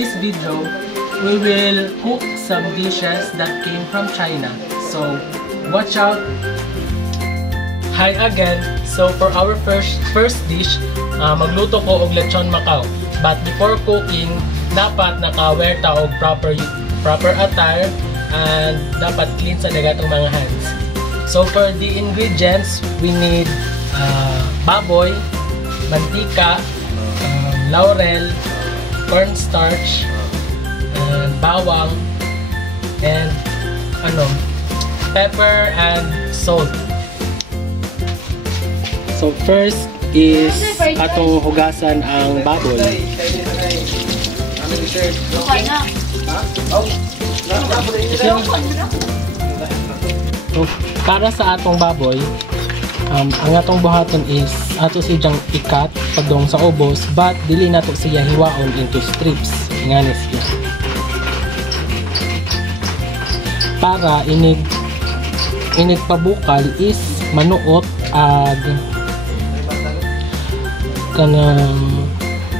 this video, we will cook some dishes that came from China. So, watch out! Hi again! So, for our first dish, magluto ko og lechon Macau. But before cooking, dapat naka-wear ta og proper attire and dapat clean sa dagatong mga hands. So, for the ingredients, we need baboy, mantika, laurel, cornstarch, bawang, and pepper and salt. So first is atong hugasan ang baboy. So, para sa atong baboy, ang atong buhaton is ato siyang ikat pagdong sa ubos, but dili nato siya hiwaon into strips. Nganis siya. Para inig pabukal is manuot ag kanang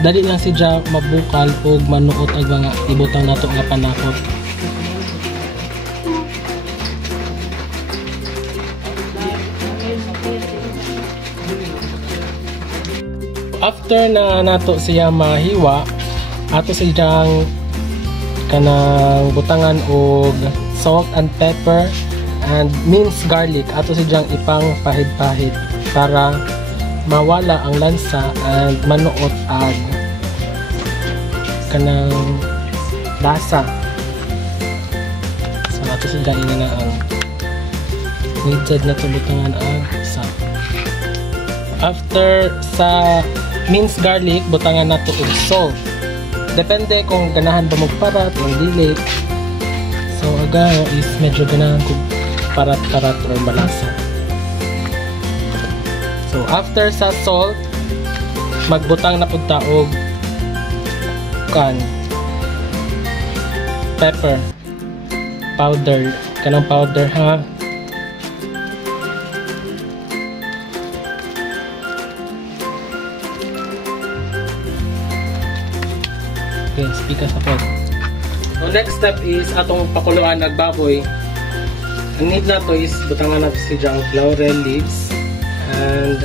dali lang siya mabukal og manuot ag mga ibutang nato nga panakot. After na nato siya mahiwa, ato siyang kanang butangan og salt and pepper and minced garlic. Ato siyang ipang pahid-pahid para mawala ang lansa and manuot ag kanang lasa. So ato siyang ina ang needed na butangan ang sa. After sa minced garlic, butangan nato og salt. Depende kung ganahan ba magparat o dili. So aga is medyo ganahan kung parat-parat or malasa. So after sa salt, magbutang na pud ta og pepper powder, kanang powder ha. Speaker sa pod. So next step is atong pakuluan ang baboy. Ang need na to is butangan natin si jang laurel leaves and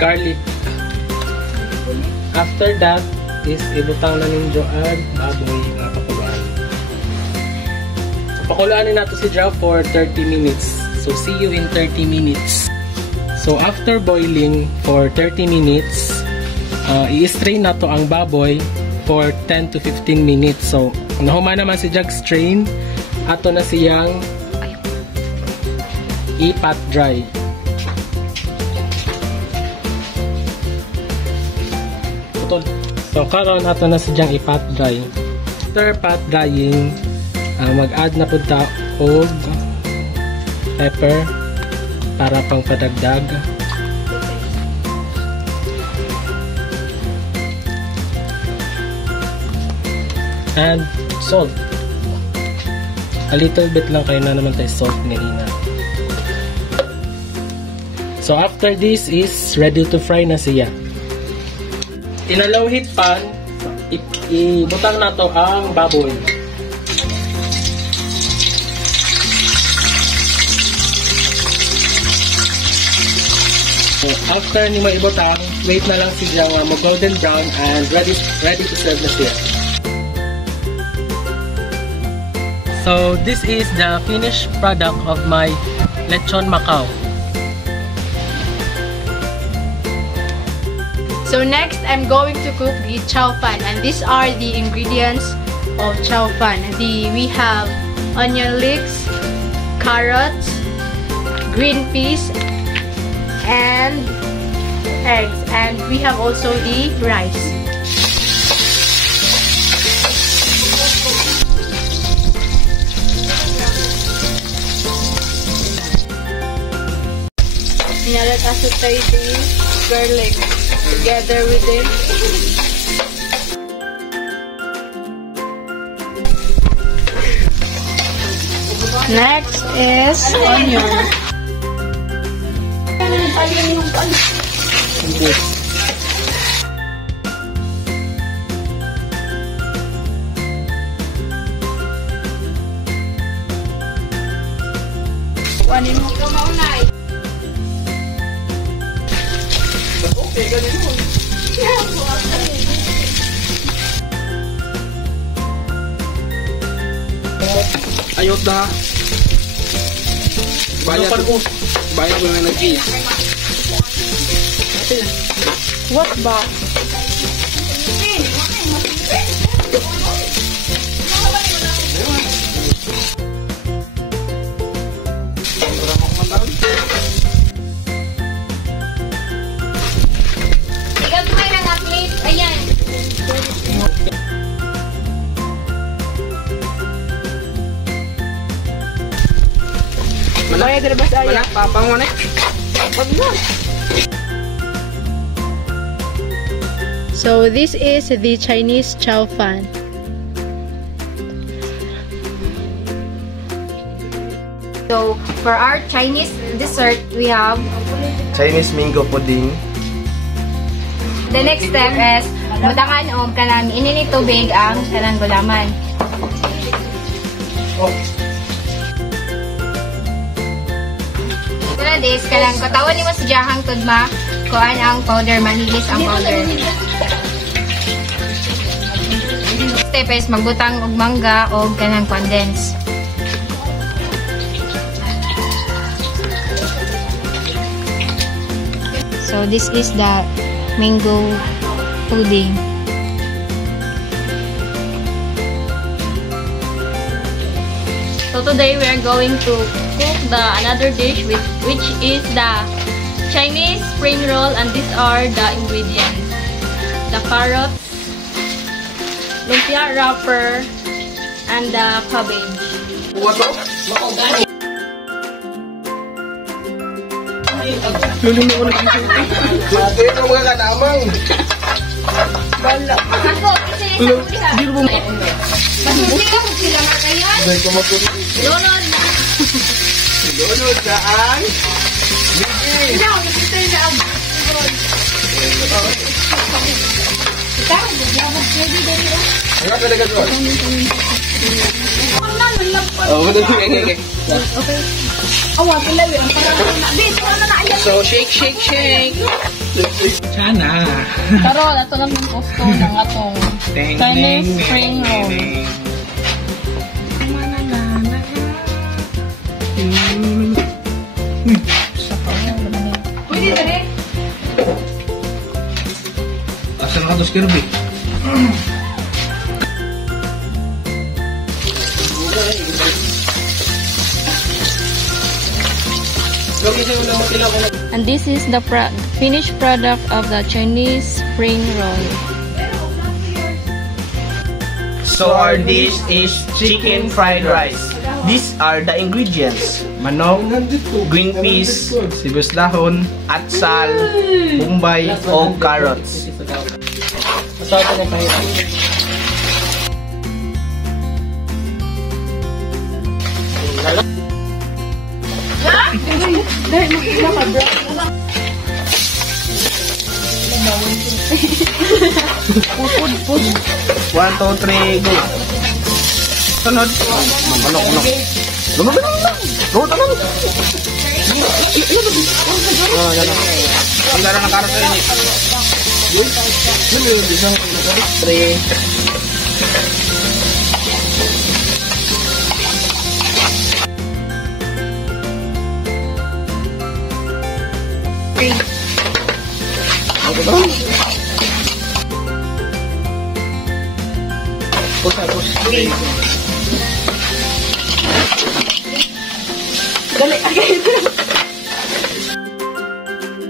garlic. After that is ibutang na ninyo ang baboy nga pakuluan. So pakuluan natin si jang for 30 minutes. So see you in 30 minutes. So after boiling for 30 minutes, i-strain na to ang baboy for 10 to 15 minutes. So, nahuman naman si jug strain, ato na siyang i-pat dry. So, karon ato na siyang i-pat dry. After pat drying, mag-add na po ta og pepper para pang padagdag. And salt. A little bit lang kayo na naman tayo salt nilina. So after this is ready to fry na siya. In a low heat pan, ibutang na to ang baboy. So after ni mo ibutang, wait na lang siya mag-golden brown and ready to serve na siya. So this is the finished product of my lechon Macau. So next, I'm going to cook the chow fan, and these are the ingredients of chow fan. We have onion leeks, carrots, green peas, and eggs, and we have also the rice. Now let us saute the garlic together with it. Next is onion. Kuanin mo. Ikaw maunay. Okay, ganun mo. Ayot na. Bayad mo na nag-i. What ba? Ikaw tumay ng athlete. Ayan. Malaya dito ba sa ayan? Papang mo na. So this is the Chinese chow fan. So for our Chinese dessert, we have Chinese mango pudding. the next step is butangan og kanang inini tubig ang kanang gulaman. Tara this kanang katawan nimo sa jahang tudma kuan ang powder manilis ang powder. Step is magbutang og mangga o kanang condense. So this is the mango pudding. So today we are going to cook another dish which is the Chinese spring roll, and these are the ingredients: the carrots, lumpia wrapper, and the cabbage. Lulong mo na dito. Dito na mga kanamang. Bala. Ako, kasi Dito mo. masusi ka kung sila makayan. Dahil ko magpunin. Lunod na. Lunod na ang. Ikaw, nakita yung laab. Ikaw, nagyabag pwede dali o. Ang ka dagat doon. Ako na, nalagpan. Oh, okay. Okay. Awa, pilawi. Ang parang na. Bis, ano na ayan. So, shake. Sana. Pero, ito lang yung gusto ng atong Chinese spring roll. Pwede dali. Asan ka to, Kirby? And this is the finished product of the Chinese spring roll. So our dish is chicken fried rice. These are the ingredients: manok, green peas, sibuyas dahon, atsal, bombay, o carrots. Masarap na pahirap. Pud. 1, 2, 3, go. Sunod. Manok. Lumabas lang. Roll ka lang. Ang gara ng karas na yun. 3.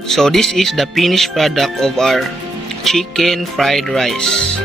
So this is the finished product of our chicken fried rice.